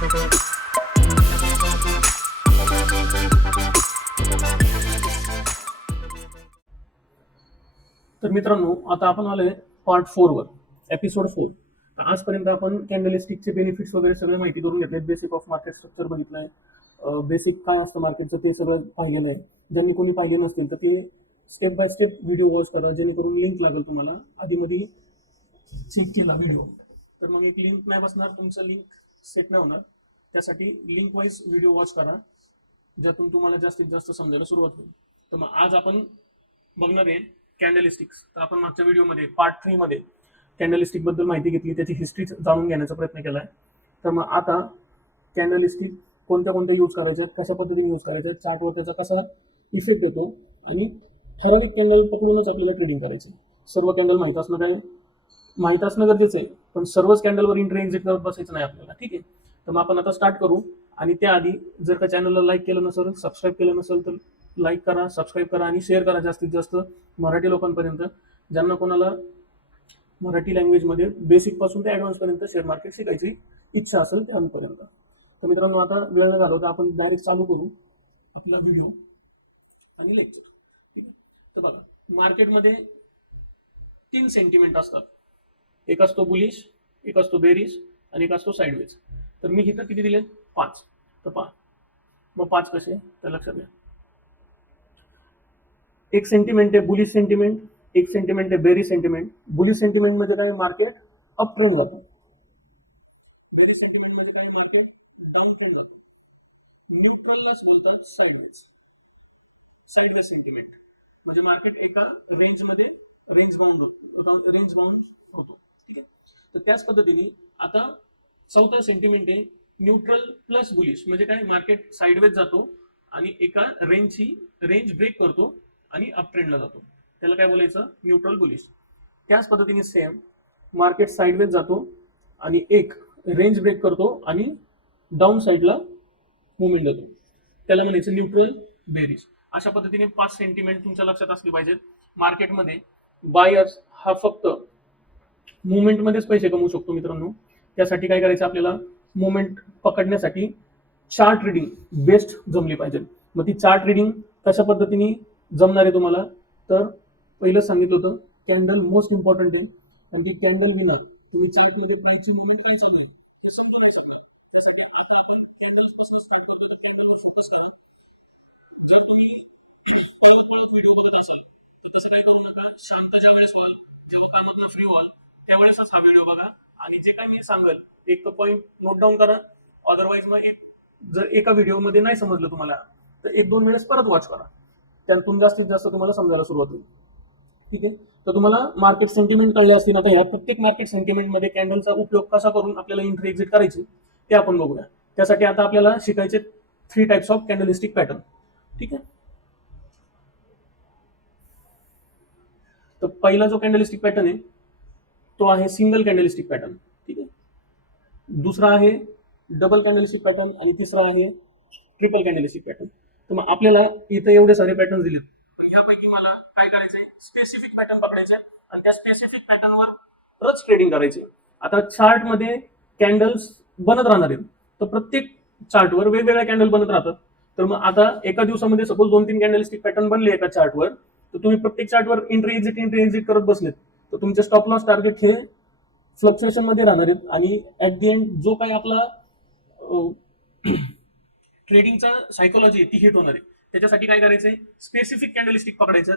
तर मित्रांनो, आता आपण आलोय पार्ट 4 वर, एपिसोड 4. आजपर्यंत आपण कॅन्डलस्टिकचे बेनिफिट्स वगैरे सगळे माहिती करून घेतले. बेसिक ऑफ मार्केट स्ट्रक्चर बघितलंय, बेसिक काय असतं मार्केटचं ते सगळं पाहिलेलं आहे. ज्यांनी कोणी पाहिले नसतील तर ते step by step video watch करा, जेणेकरून लिंक लागेल तुम्हाला. आधीमध्ये चेक केला व्हिडिओ तर मग एक लिंक नाही बसणार, तुमचं लिंक सेट नाही होणार. त्यासाठी लिंक वाईज व्हिडिओ वॉच करा, ज्यातून तुम्हाला जास्तीत जास्त समजायला सुरुवात होईल. तर मग आज आपण बघणार आहे कॅन्डलस्टिक्स. तर आपण मागच्या व्हिडिओमध्ये पार्ट 3 मध्ये कॅन्डलस्टिक बद्दल माहिती घेतली, त्याची हिस्ट्री जाणून घेण्याचा प्रयत्न केलाय. तर मग आता कॅन्डलस्टिक कोणत्या कोणत्या यूज करायच्या, कशा पद्धतीने यूज करायच्या, चार्टवर त्याचा कसा इफेक्ट येतो आणि ठराविक कॅन्डल पकडूनच आपल्याला ट्रेडिंग करायची. सर्व कॅन्डल माहित असणं गरजेचं आहे, पण सर्वच कॅन्डलवर एंट्री एक्झिट करत बसायचं नाही आपल्याला. ठीक आहे, तर मग आपण आता स्टार्ट करू. आणि त्याआधी जर का चॅनलला लाईक केलं नसेल, सबस्क्राईब केलं नसेल तर लाईक करा, सबस्क्राईब करा आणि शेअर करा जास्तीत जास्त मराठी लोकांपर्यंत, ज्यांना कोणाला मराठी लँग्वेजमध्ये बेसिक पासून ते ॲडव्हान्स पर्यंत शेअर मार्केट शिकायची इच्छा असेल त्यांपर्यंत. तर मित्रांनो, आता वेळ न घालवता आपण डायरेक्ट चालू करू आपला व्हिडिओ आणि लेक्चर. ठीक आहे, तर बघा, मार्केटमध्ये 3 सेंटिमेंट असतात. एक असतो बुलिश, एक असतो बेरिश आणि एक असतो साईडवेज. तर मी इथं किती दिले? 5. तर 5. मग 5 कसे तर लक्षात घ्या. एक सेंटिमेंट आहे बुलिश सेंटिमेंट, एक सेंटिमेंट आहे बेरिश सेंटिमेंट. बुलिश सेंटिमेंट मध्ये काय, मार्केट अप ट्रेंड जातो. बेरिश सेंटिमेंट मध्ये काय, मार्केट डाऊन ट्रेंड जातो. न्यूट्रललाच बोलतात साईडवेज. साईडवेज सेंटिमेंट म्हणजे मार्केट एका रेंजमध्ये रेंज बाउंड होतो. ठीक आहे, तर त्याच पद्धतीने आता चौथा सेंटिमेंट आहे न्यूट्रल प्लस बुलिश. म्हणजे काय, मार्केट साईडवेज जातो आणि एका रेंज ब्रेक करतो आणि अप ट्रेंडला जातो. त्याला काय बोलायचं, न्यूट्रल बुलिश. त्याच पद्धतीने सेम मार्केट साईडवेज जातो आणि एक रेंज ब्रेक करतो आणि डाऊन साईडला मुवमेंट देतो, त्याला म्हणायचं न्यूट्रल बेरिश. अशा पद्धतीने 5 सेंटिमेंट तुमच्या लक्षात असले पाहिजेत. मार्केटमध्ये बायर्स हा फक्त मुवमेंटमध्येच पैसे कमवू शकतो मित्रांनो. त्यासाठी काय करायचं, आपल्याला मुवमेंट पकडण्यासाठी चार्ट रिडिंग बेस्ट जमली पाहिजे. मग ती चार्ट रिडिंग कशा पद्धतीने जमणार आहे तुम्हाला, तर पहिलं सांगितलं होतं कॅन्डल मोस्ट इम्पॉर्टंट आहे. आणि ती कॅन्डल विनर तुम्ही चार्टमध्ये पाहायची म्हणून काय चालू आहे. शांत ज्या वेळेस व्हाल, जेव्हा कामातनं फ्री व्हाल, त्यावेळेसच हा व्हिडिओ बघा. आणि जे काय मी सांगेल एक पॉईंट नोट डाऊन करा. अदरवाईज मग जर एका व्हिडिओमध्ये नाही समजलं तुम्हाला तर 1-2 वेळेस परत वॉच करा, त्यातून जास्तीत जास्त तुम्हाला समजायला सुरुवात होईल. ठीक आहे, तर तुम्हाला मार्केट सेंटिमेंट कळले असतील. आता ह्या प्रत्येक मार्केट सेंटिमेंट मध्ये कॅन्डलचा उपयोग कसा करून आपल्याला एंट्री एक्झिट करायची ते आपण बघूया. त्यासाठी आता आपल्याला शिकायचे 3 टाइप्स ऑफ कॅन्डलिस्टिक पॅटर्न. ठीक आहे, तर पहिला जो कॅन्डलिस्टिक पॅटर्न आहे तो आहे सिंगल कॅन्डलिस्टिक पॅटर्न. ठीक आहे, दुसरा आहे डबल कॅन्डलिस्टिक पॅटर्न आणि तिसरा आहे ट्रिपल कॅन्डलिस्टिक पॅटर्न. तर मग आपल्याला इथं एवढे सारे पॅटर्न दिलेत, यापैकी मला काय करायचंय, स्पेसिफिक पॅटर्न पकडायचे आणि त्या स्पेसिफिक पॅटर्नवरच ट्रेडिंग करायची. आता चार्ट मध्ये कॅन्डल्स बनत राहणार आहेत, तर प्रत्येक चार्टवर वेगवेगळ्या कॅन्डल बनत राहतात. तर मग आता एका दिवसामध्ये सपोज 2-3 कॅन्डलस्टिक पॅटर्न बनले एका चार्टवर, तर तुम्ही प्रत्येक चार्टवर एंट्री एक्झिट करत बसलेत तर तुमचे स्टॉप लॉस टार्गेट हे फ्लक्च्युएशन मध्ये राहणार आहेत. आणि ऍट दी एंड जो काही आपला ट्रेडिंगचा सायकोलॉजी ती हिट होणार आहे. त्याच्यासाठी काय करायचंय, स्पेसिफिक कॅन्डलस्टिक पकडायचं.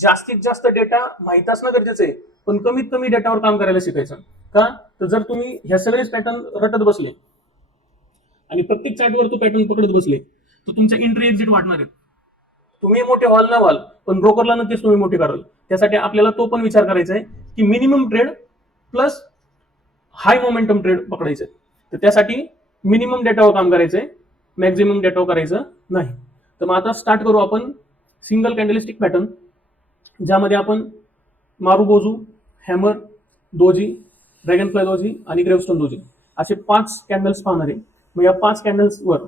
जास्तीत जास्त डेटा माहित असणं गरजेचं आहे, पण कमीत कमी डेटावर काम करायला शिकायचं. का, तर जर तुम्ही ह्या सगळेच पॅटर्न रटत बसले आणि प्रत्येक चार्टवर तो पॅटर्न पकडत बसले तर तुमच्या एंट्री एक्झिट वाढणार आहेत. तुम्ही मोठे व्हाल ना व्हाल, पण ब्रोकरला नक्कीच तुम्ही मोठे कराल. त्यासाठी आपल्याला तो पण विचार करायचा आहे की मिनिमम ट्रेड प्लस हाय मोमेंटम ट्रेड पकडायचे. तर त्यासाठी मिनिमम डेटावर काम करायचंय, मॅक्झिमम डेटावर करायचं नाही. तर मग आता स्टार्ट करू आपण सिंगल कॅन्डलिस्टिक पॅटर्न, ज्यामध्ये आपण marubozu, hammer, doji, dragonfly doji आणि ग्रेव्हस्टोन दोजी असे 5 कॅन्डल्स पाहणार आहे. मग या 5 कॅन्डल्सवर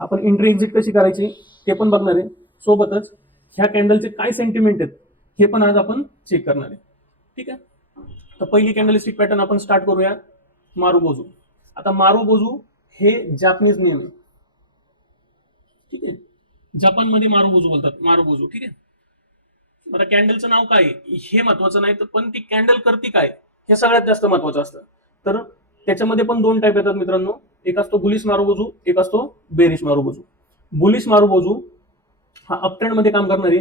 आपण एंट्री एक्झिट कशी करायची ते पण बघणार आहे. सोबतच ह्या कॅन्डलचे काय सेंटिमेंट आहेत हे पण आज आपण चेक करणार आहे. ठीक आहे, तर पहिली कॅन्डलिस्टिक पॅटर्न आपण स्टार्ट करूया मारुबोजू. आता मारुबोजू हे जापनीज नेम आहे, ठीक आहे. जपानमध्ये मारुबोजू बोलतात, मारुबोजू, ठीक आहे. आता कॅन्डलचं नाव काय हे महत्वाचं नाही, तर पण ती कॅन्डल करते काय हे सगळ्यात जास्त महत्वाचं असतं. तर त्याच्यामध्ये पण दोन टाईप येतात मित्रांनो, एक असतो बुलिश मारुबोजू, एक असतो बेरिश मारुबोजू. बुलिश मारुबोजू हा अप ट्रेंड मध्ये काम करणारे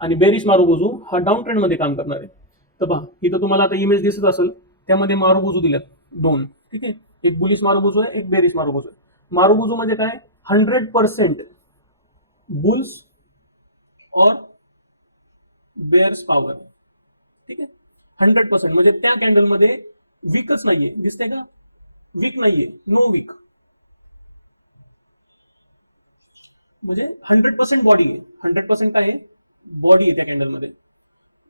आणि बेरिश मारुबोजू हा डाऊन ट्रेंड मध्ये काम करणारे. तर पहा इथं तुम्हाला आता इमेज दिसत असेल, त्यामध्ये मारुबोजू दिल्यात दोन, ठीक आहे. एक बुलिश मारुबोजू आहे, एक बेरिश मारुबोजू आहे. मारुबोजू म्हणजे काय, 100% बुल्स और बेअर्स पॉवर, ठीक आहे. 100% म्हणजे त्या कॅन्डलमध्ये वीकच नाहीये, दिसते का, वीक नाहीये, नो वीक, म्हणजे 100% बॉडी आहे. 100% काय आहे, बॉडी आहे त्या कॅन्डलमध्ये.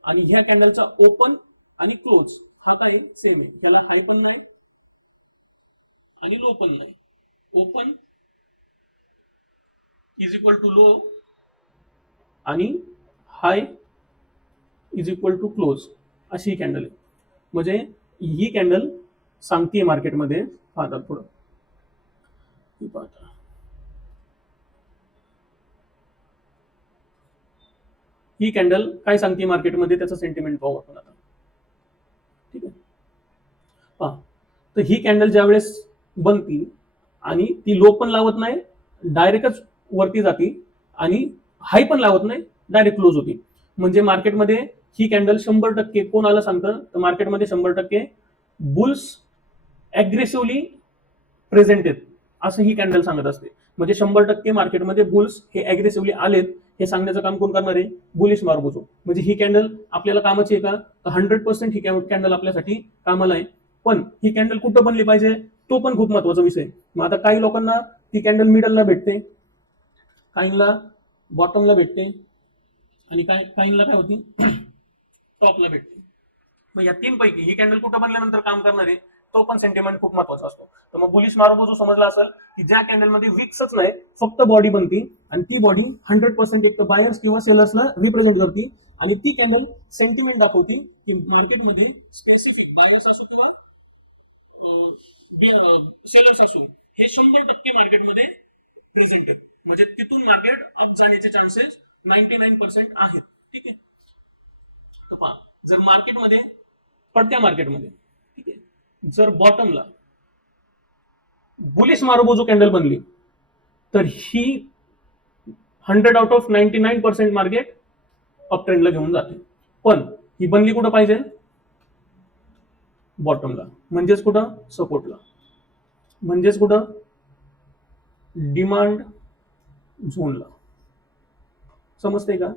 आणि ह्या कॅन्डलचा ओपन आणि क्लोज हा काय सेम आहे, याला हाय पण नाही आणि लो पण नाही. Open is equal to low आणि high is equal to close, अशी कॅन्डल आहे. म्हणजे ही कॅन्डल सांगते मार्केटमध्ये, पाहतात पुढं, ही कॅन्डल काय सांगते मार्केटमध्ये, त्याचं सेंटिमेंट पाहू आपण आता, ठीक आहे. पहा, तर ही कॅन्डल ज्या वेळेस बनती आणि ती लो पण लावत नाही, डायरेक्टच वरती जाती, आणि हाय पण लावत नाही, डायरेक्ट क्लोज होती. म्हणजे मार्केटमध्ये ही कॅन्डल 100% कोणाला सांगतं, तर मार्केटमध्ये 100% बुल्स अग्रेसिव्हली प्रेझेंट आहेत असं ही कॅन्डल सांगत असते. म्हणजे 100% मार्केटमध्ये बुल्स हे अग्रेसिव्हली आलेत हे सांगण्याचं काम कोण करणार आहे, बुलिश मार्बोजो. म्हणजे ही कॅन्डल आपल्याला कामाची आहे का, तर 100% ही कॅन्डल आपल्यासाठी कामाला आहे. पण ही कॅन्डल कुठं बनली पाहिजे, तो पण खूप महत्वाचा विषय. मग आता काही लोकांना ती कॅन्डल मिडलला भेटते, काहींना बॉटमला भेटते, आणि काहींना काय होती टॉपला भेटते. मग या तीन पैकी ही कॅन्डल कुठं बनल्यानंतर काम करणार आहे, तो पण सेंटिमेंट खूप महत्वाचा असतो. तर मग बुलिश मार्बोजो समजला असेल की ज्या कॅन्डलमध्ये विक्सच नाही, फक्त बॉडी बनती, आणि ती बॉडी 100% एक तर बायर्स किंवा सेलर्सला रिप्रेझेंट करते, आणि ती कॅन्डल सेंटिमेंट दाखवती की मार्केटमध्ये स्पेसिफिक बायर्स असो किंवा सेलर्स असो, हे 100% मार्केटमध्ये प्रेझेंट आहे. म्हणजे तिथून मार्केट अप जाण्याचे चान्सेस 99% आहेत, ठीक आहे. तर पहा, जर मार्केटमध्ये, पडत्या मार्केटमध्ये, ठीक आहे, जर बॉटमला बुलिश मारुबोजो कॅन्डल बनली, तर ही 100 out of 99% मार्केट अप ट्रेंडला घेऊन जाते. पण ही बनली कुठं पाहिजे, बॉटमला, म्हणजेच कुठं, सपोर्टला, म्हणजेच कुठं, डिमांड झोनला. समजतंय का,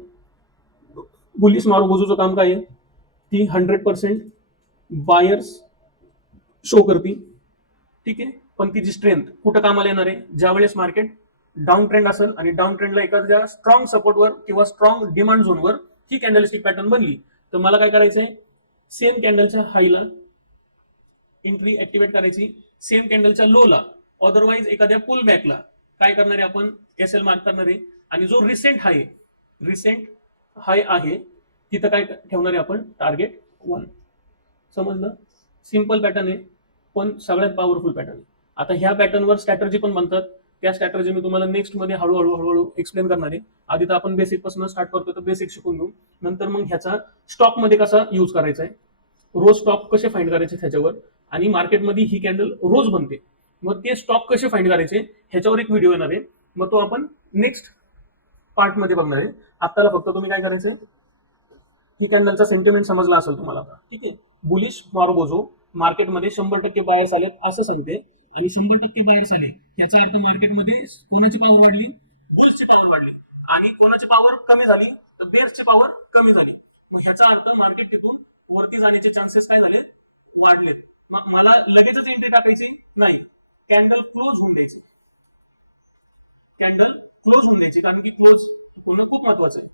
बुलिश मारुबोजूचं काम काय आहे, ती 100% बायर्स शो करते, ठीक आहे. पण तिची स्ट्रेंथ कुठं कामाला येणार आहे, ज्यावेळेस मार्केट डाऊन ट्रेंड असेल आणि डाऊन ट्रेंडला एखाद्या स्ट्रॉंग सपोर्टवर किंवा स्ट्रॉंग डिमांड झोनवर ही कॅन्डलस्टिक पॅटर्न बनली, तर मला काय करायचंय, सेम कॅन्डलच्या हायला एंट्री ऍक्टिव्हेट करायची, सेम कॅन्डलच्या लोला, अदरवाईज एखाद्या पुल बॅकला काय करणार आहे आपण, एसएल मार्क करणार आहे. आणि जो रिसेंट हाय आहे तिथं काय ठेवणार आहे आपण, टार्गेट 1. समजलं, सिंपल पॅटर्न आहे पण सगळ्यात पॉवरफुल पॅटर्न आहे. आता ह्या पॅटर्नवर स्ट्रॅटर्जी पण बनतात, त्या स्ट्रॅटर्जी मी तुम्हाला नेक्स्ट मध्ये हळूहळू एक्सप्लेन करणार आहे. आधी तर आपण बेसिक पासून स्टार्ट करतो, तर बेसिक शिकून घेऊ. नंतर मग ह्याचा स्टॉक मध्ये कसा यूज करायचा आहे, रोज स्टॉक कसे फाइंड करायचे त्याच्यावर, आणि मार्केटमध्ये ही कॅन्डल रोज बनते, मग ते स्टॉक कसे फाइंड करायचे ह्याच्यावर एक व्हिडिओ येणार आहे. मग तो आपण नेक्स्ट पार्ट मध्ये बघणार आहे. आत्ताला फक्त तुम्ही काय करायचंय, ही कॅन्डलचा सेंटिमेंट समजला असेल तुम्हाला आता, ठीक आहे. बुलिश मारुबोजो मार्केटमध्ये 100% बायर्स आले असं सांगते, आणि 100% बायर्स आले याचा अर्थ मार्केटमध्ये कोणाची पॉवर वाढली, बुल्सची पॉवर वाढली, आणि कोणाची पॉवर कमी झाली, तर बेअर्सची पॉवर कमी झाली. मग ह्याचा अर्थ मार्केट तिथून वरती जाण्याचे चान्सेस काय झाले, वाढले. मला लगेचच एंट्री टाकायची नाही, कॅन्डल क्लोज होऊन द्यायची, कॅन्डल क्लोज होऊन द्यायची, कारण की क्लोज होणं खूप महत्वाचं आहे.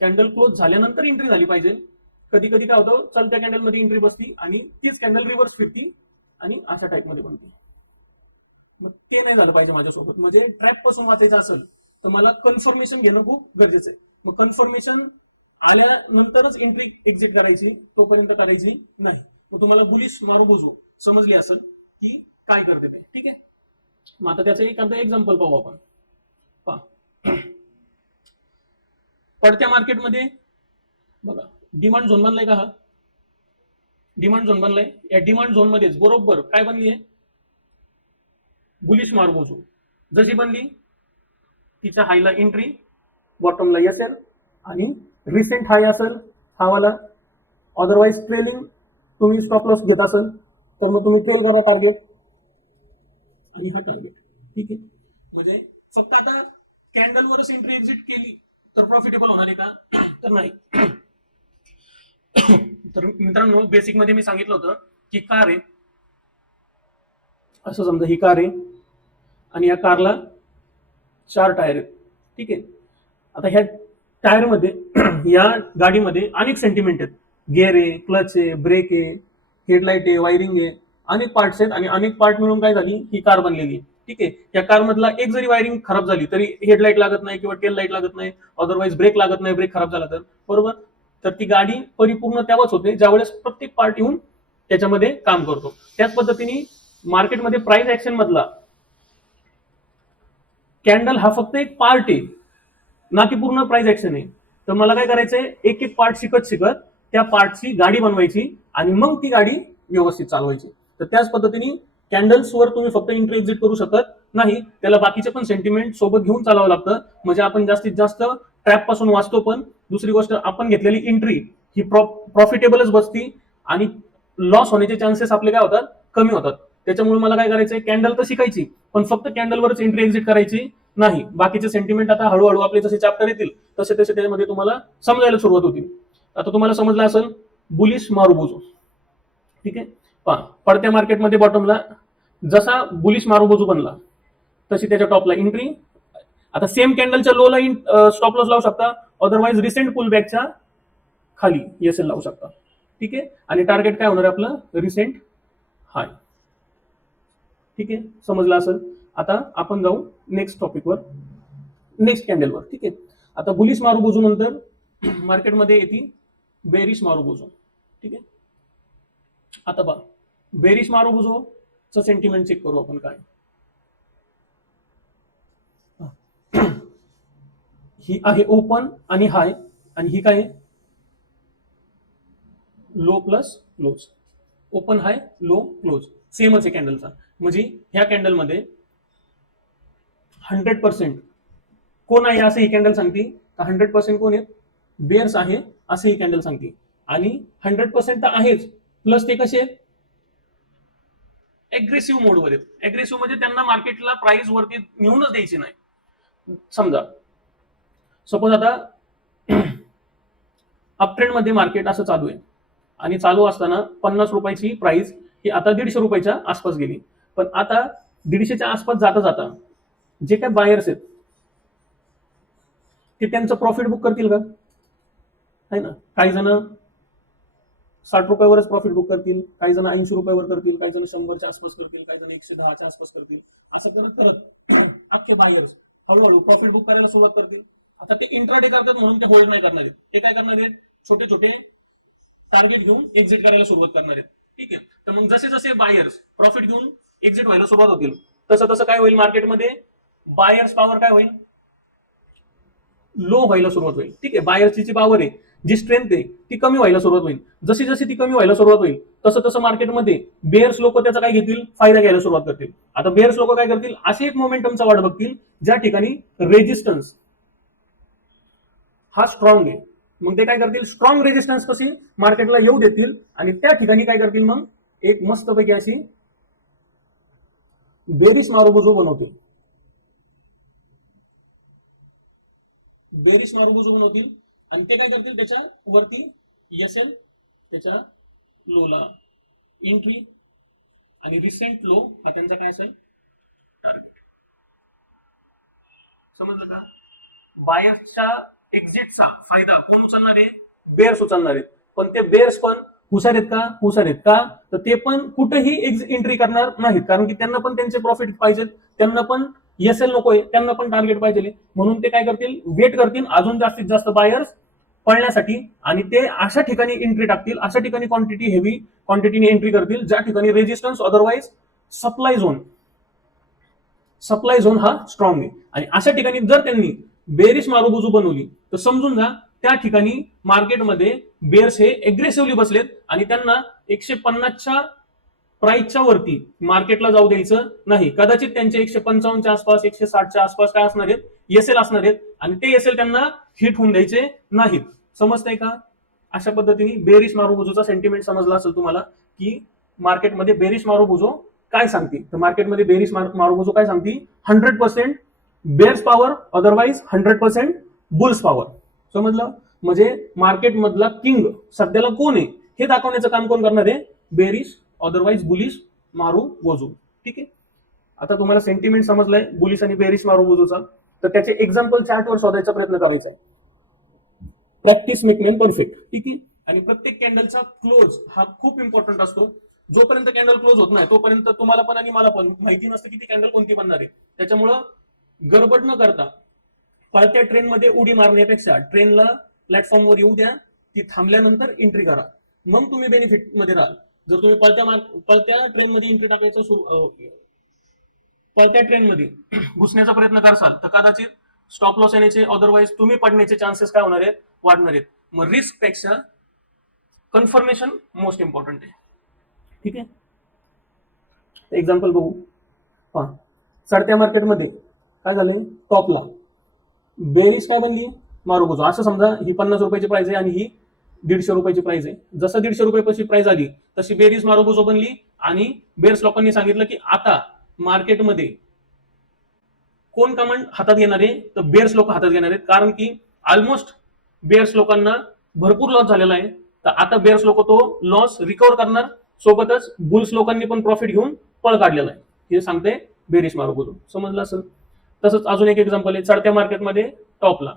कॅन्डल क्लोज झाल्यानंतर एंट्री झाली पाहिजे. कधी कधी काय होतं, चलत्या कॅन्डल मध्ये एंट्री बसती आणि तीच कॅन्डल रिव्हर्स फिरती आणि अशा टाईप मध्ये बनते. मग ते नाही झालं पाहिजे माझ्यासोबत. म्हणजे ट्रॅप पासून वाचायचं असेल तर मला कन्फर्मेशन घेणं खूप गरजेचं आहे. मग कन्फर्मेशन आल्यानंतरच एंट्री एक्झिट करायची, तोपर्यंत करायची नाही. मग तुम्हाला बुलिश मारुबोजो समजली असेल की काय करते ते, ठीक आहे. मग आता त्याचं एक एक्झाम्पल पाहू आपण. पडत्या मार्केटमध्ये बघा डिमांड झोन बनलाय का? हा डिमांड झोन बनलाय. या डिमांड झोन मध्येच बरोबर काय बनली आहे? Bullish marubozu. जशी बनली तिच्या हायला एंट्री, बॉटमला असेल आणि रिसेंट हाय असेल हा वाला. अदरवाईज ट्रेलिंग तुम्ही स्टॉप लॉस घेत असेल तर मग तुम्ही ट्रेल करा टार्गेट आणि हा टार्गेट. ठीक आहे. म्हणजे फक्त आता कॅन्डलवरच एंट्री एक्झिट केली तर प्रॉफिटेबल होणार आहे का? तर नाही. तर मित्रांनो बेसिक मध्ये मी सांगितलं होतं की कार आहे, असं समजा ही कार आहे आणि या कारला 4 टायर आहेत. ठीक आहे. आता ह्या टायर मध्ये या गाडीमध्ये अनेक सेंटिमेंट आहेत. गिअर आहे, क्लच आहे, ब्रेक आहे, हेडलाईट आहे, वायरिंग आहे, अनेक पार्ट्स आहेत आणि अनेक पार्ट मिळून काय झाली ही कार बनलेली. ठीक आहे. या कार मधला एक जरी वायरिंग खराब झाली तरी हेडलाईट लागत नाही किंवा टेल लाईट लागत नाही, अदरवाईज ब्रेक लागत नाही, ब्रेक खराब झाला तर, बरोबर. तर ती गाडी परिपूर्ण तेव्हाच होते ज्यावेळेस प्रत्येक पार्ट येऊन त्याच्यामध्ये काम करतो. त्याच पद्धतीने मार्केटमध्ये प्राइस ऍक्शन मधला कॅन्डल हा फक्त एक पार्ट आहे ना की पूर्ण प्राइस ऍक्शन आहे. तर मला काय करायचंय, एक एक पार्ट शिकत शिकत त्या पार्टची गाडी बनवायची आणि मग ती गाडी व्यवस्थित चालवायची. तर त्याच पद्धतीने कॅन्डल्सवर तुम्ही फक्त एंट्री एक्झिट करू शकत नाही, त्याला बाकीचे पण सेंटिमेंट सोबत घेऊन चालावं लागतं. म्हणजे आपण जास्तीत जास्त ट्रॅप पासून वाचतो. पण दुसरी गोष्ट आपण घेतलेली एंट्री ही प्रॉफिटेबलच बसती आणि लॉस होण्याचे चान्सेस आपले काय होतात, कमी होतात. त्याच्यामुळे मला काय करायचंय, कॅन्डल तर शिकायची पण फक्त कॅन्डलवरच एंट्री एक्झिट करायची नाही. बाकीचे सेंटिमेंट आता हळूहळू आपले जसे चॅप्टर येतील तसे तसे त्यामध्ये तुम्हाला समजायला सुरुवात होतील. आता तुम्हाला समजलं असेल बुलिश मारुबोजू. ठीक आहे. पडत्या मार्केटमध्ये बॉटमला जसा बुलिश मारुबोजू बनला तशी त्याच्या टॉपला एंट्री. आता सेम कॅन्डलच्या लोला स्टॉप लॉस लावू शकता, अदरवाईज रिसेंट पुल बॅकच्या खाली एसएल लावू शकता. ठीक आहे. आणि टार्गेट काय होणार आपलं, रिसेंट हाय. ठीक आहे, समजलं असेल. आता आपण जाऊ नेक्स्ट टॉपिकवर, नेक्स्ट कॅन्डलवर. ठीक आहे. आता बुलिश मारुबोजू नंतर मार्केटमध्ये येते बेरिश मारुबोजू. ठीक आहे. आता बघा बेरिश मारुबोजूचं सेंटिमेंट चेक करू आपण काय. ही आहे ओपन आणि हाय आणि ही काय लो प्लस क्लोज. ओपन हाय लो क्लोज सेमच आहे कॅन्डलचा. म्हणजे ह्या कॅन्डलमध्ये 100% कोण आहे असं ही कॅन्डल सांगते. 100% कोण आहे, बेअर्स आहे असं ही कॅन्डल सांगते. आणि 100% तर आहेच, प्लस ते कसे आहेत, एग्रेसिव्ह मोडवर आहेत. एग्रेसिव्ह म्हणजे त्यांना मार्केटला प्राइस वरती नेऊनच द्यायची नाही. समजा सपोज आता अपट्रेंड मध्ये मार्केट असं चालू आहे आणि चालू असताना 50 रुपयाची प्राइस ही आता 150 रुपयाच्या आसपास गेली. पण आता 150च्या आसपास जाता जाता जे काय बायर्स आहेत ते त्यांचं प्रॉफिट बुक करतील का, आहे ना. काही जण 60 रुपयावरच प्रॉफिट बुक करतील, काही जण 80 रुपयावर करतील, काही जण 100च्या आसपास करतील, काही जण 110च्या आसपास करतील. असं करत करत अख्खे बायर्स हळूहळू प्रॉफिट बुक करायला सुरुवात करतील. आता ते इंट्राडे करतात म्हणून ते होल्ड नाही करणार आहेत. ते काय करणार आहेत, छोटे छोटे टार्गेट घेऊन एक्झिट करायला सुरुवात करणार आहेत. ठीक आहे. तर मग जसे जसे बायर्स प्रॉफिट घेऊन एक्झिट व्हायला सुरुवात होतील तसं तसं काय होईल, मार्केटमध्ये बायर्स पॉवर काय होईल, लो व्हायला सुरुवात होईल. ठीक आहे. बायर्सची जी पॉवर आहे, जी स्ट्रेंथ आहे ती कमी व्हायला सुरुवात होईल. जशी जशी ती कमी व्हायला सुरुवात होईल तसं तसं मार्केटमध्ये बेअर्स लोक त्याचा काय घेतील, फायदा घ्यायला सुरुवात करतील. आता बेअर्स लोक काय करतील, असे एक मोमेंटमचा वाट बघतील ज्या ठिकाणी रेजिस्टन्स हा स्ट्रॉंग आहे. मग ते काय करतील, स्ट्रॉंग रेजिस्टन्स कशी मार्केटला येऊ देतील आणि त्या ठिकाणी काय करतील, मग एक मस्तपैकी अशी बेरिश मारुबोजू बनवतील. बेरिश मारुबोजू बनवतील आणि ते काय करतील, त्याच्या वरती एसएल, त्याच्या लोला एंट्री आणि रिसेंट लो हा त्यांचा काय असेल, टार्गेट. समजलं का. बायर्सच्या एक्झिटचा फायदा कोण उचलणार आहे, बेअर्स उचलणार आहेत. पण ते बेअर्स पण हुशार आहेत का, हुशार आहेत का, तर ते पण कुठेही एंट्री करणार नाहीत. कारण की त्यांना पण त्यांचे प्रॉफिट पाहिजेत, त्यांना पण एसएल नकोय, त्यांना पण टार्गेट पाहिजे. म्हणून ते काय करतील, वेट करतील अजून जास्तीत जास्त बायर्स पळण्यासाठी आणि ते अशा ठिकाणी एंट्री टाकतील, अशा ठिकाणी क्वांटिटी हेवी क्वांटिटीने एंट्री करतील ज्या ठिकाणी resistance otherwise supply zone supply zone हा स्ट्रॉंग आहे. आणि अशा ठिकाणी जर त्यांनी बेरिश मारुबुजू बनवली तर समजून जा त्या ठिकाणी मार्केटमध्ये बेअर्स हे एग्रेसिव्हली बसलेत आणि त्यांना 150च्या प्राइसच्या वरती मार्केटला जाऊ द्यायचं नाही. कदाचित त्यांचे 155च्या आसपास 160च्या आसपास काय असणार आहेत एसएल असणार आहेत आणि ते एसएल त्यांना हिट होऊन द्यायचे नाहीत. समजतंय का? अशा पद्धतीने बेरिश मारुबुजूचा सेंटिमेंट समजला असेल तुम्हाला की मार्केटमध्ये बेरिश मारुबुजू काय सांगते. तर मार्केटमध्ये बेरिश मारुबुजू काय सांगते 100% bears power otherwise 100% bulls power. समजलं? म्हणजे मार्केट मधला किंग सध्याला कोण आहे हे दाखवण्याचं काम कोण करणार आहे बेरिश अदरवाईज बुलिश मारुबुजू. ठीक आहे. आता तुम्हाला सेंटिमेंट समजलंय बुलिश आणि बेरिश मारुबुजूचा. तर त्याचे एक्झाम्पल चार्टवर शोधायचा प्रयत्न करायचा आहे. Practice make man perfect. ठीक आहे. आणि प्रत्येक कॅन्डलचा क्लोज हा खूप इम्पॉर्टंट असतो. जोपर्यंत कॅन्डल क्लोज होत नाही तोपर्यंत तुम्हाला पण आणि मला पण माहिती नसतं की ती कॅन्डल कोणती बनणार आहे. त्याच्यामुळं गडबड न करता पळत्या ट्रेनमध्ये उडी मारण्यापेक्षा ट्रेनला प्लॅटफॉर्मवर येऊ द्या, ती थांबल्यानंतर एंट्री करा, मग तुम्ही बेनिफिट मध्ये राहाल. जर तुम्ही पळत्या ट्रेनमध्ये एंट्री टाकायचं पळत्या ट्रेनमध्ये घुसण्याचा प्रयत्न करसाल तर कदाचित स्टॉप लॉस येण्याचे अदरवाईज तुम्ही पडण्याचे चान्सेस काय होणार आहेत वाढणार आहेत. मग रिस्क पेक्षा कन्फर्मेशन मोस्ट इम्पॉर्टंट आहे. ठीक आहे. एक्झाम्पल बघू. हा चढत्या मार्केटमध्ये काय झालंय टॉपला बेरिश काय बनली मारुबुजू. असं समजा ही 50 रुपयाची प्राइस आहे आणि ही 150 रुपयाची प्राइस आहे. जसं 150 रुपयाची प्राइस आली तशी बेरिश मारुबुजू बनली आणि बेर्स लोकांनी सांगितलं की आता मार्केटमध्ये कोण कमांड हातात घेणार आहे तर बेर्स लोक हातात घेणार आहेत. कारण की ऑलमोस्ट बेर्स लोकांना भरपूर लॉस झालेला आहे. तर आता बेर्स लोक तो लॉस रिकव्हर करणार, सोबतच बुल्स लोकांनी पण प्रॉफिट घेऊन पळ काढलेला आहे हे सांगते बेरिश मारुबुजू. समजलं असेल? तसंच अजून एक एक्झाम्पल आहे. चढत्या मार्केटमध्ये टॉपला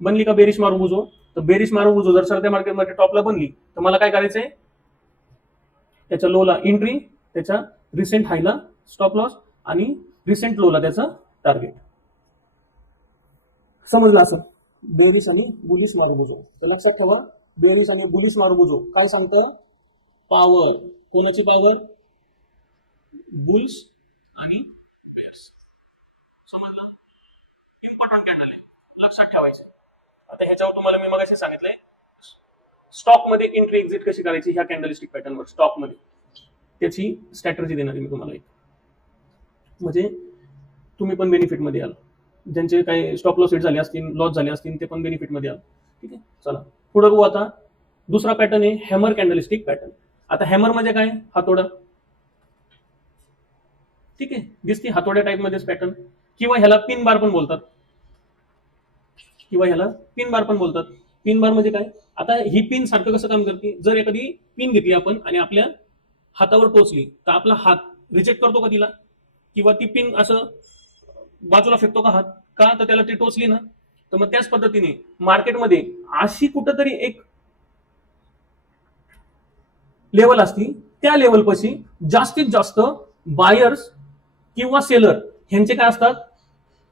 बनली का बेरिश मारुबुजू. तर बेरिश मारुबुजू जर चढत्या मार्केटमध्ये टॉपला बनली तर मला काय करायचंय त्याच्या लोला एंट्री, त्याच्या रिसेंट हायला स्टॉप लॉस आणि रिसेंट लोला त्याचं टार्गेट. समजलं असं बेरिश आणि बुलिश मारुबुजू. तर लक्षात ठेवा बेरिश आणि बुलिश मारुबुजू काय सांगतं पॉवर. कोणाची पॉवर? बुल्स आणि बेअर्स. समजलं? इम्पॉर्टंट कॅन्डल आहे, लक्षात ठेवायचे. आता ह्याच्यावर तुम्हाला मी मगाशी सांगितलंय स्टॉक मध्ये एंट्री एक्झिट कशी करायची ह्या कॅन्डलिस्टिक पॅटर्नवर स्टॉक मध्ये त्याची स्ट्रॅटेजी देणार आहे मी तुम्हाला एक. म्हणजे तुम्ही पण बेनिफिट मध्ये याल. ज्यांचे काही स्टॉप लॉस हिट झाले असतील लॉस झाले असतील ते पण बेनिफिट मध्ये याल. ठीक आहे. चला पुढे बघू. आता दुसरा पॅटर्न आहे हॅमर कॅन्डलिस्टिक पॅटर्न. आता हॅमर म्हणजे काय हातोडा. ठीक आहे. दिसती हातोड्या टाइप मध्येच पॅटर्न किंवा ह्याला पिन बार पण बोलतात. पिन बार म्हणजे काय? आता ही पिन सारखं कसं काम करते. जर एखादी पिन घेतली आपण आणि आपल्या हातावर टोचली तर आपला हात रिजेक्ट करतो का तिला, किंवा ती पिन असं बाजूला फेकतो का हात, का तर त्याला ती टोचली ना. तर मग त्याच पद्धतीने मार्केटमध्ये अशी कुठंतरी एक लेवल असती, त्या लेवल पाशी जास्तीत जास्त बायर्स किंवा सेलर ह्यांचे काय असतात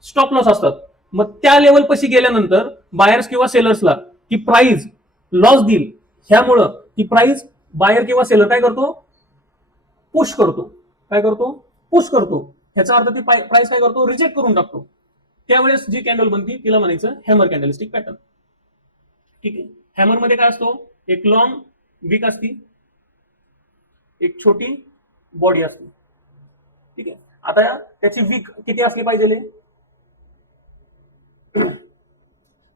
स्टॉप लॉस असतात. मग त्या लेवल पाशी गेल्यानंतर बायर्स किंवा सेलर्सला ती प्राइस लॉस देईल. ह्यामुळं ती प्राइस बायर किंवा सेलर काय करतो पुश करतो. काय करतो पुश करतो. ह्याचा अर्थ ती प्राइस काय करतो रिजेक्ट करून टाकतो. त्यावेळेस जी कॅन्डल बनती तिला म्हणायचं हॅमर कॅन्डलिस्टिक पॅटर्न. ठीक आहे. हॅमर मध्ये काय असतो एक लॉंग विक असती, एक छोटी बॉडी असते. ठीक आहे. आता त्याची विक किती असली पाहिजे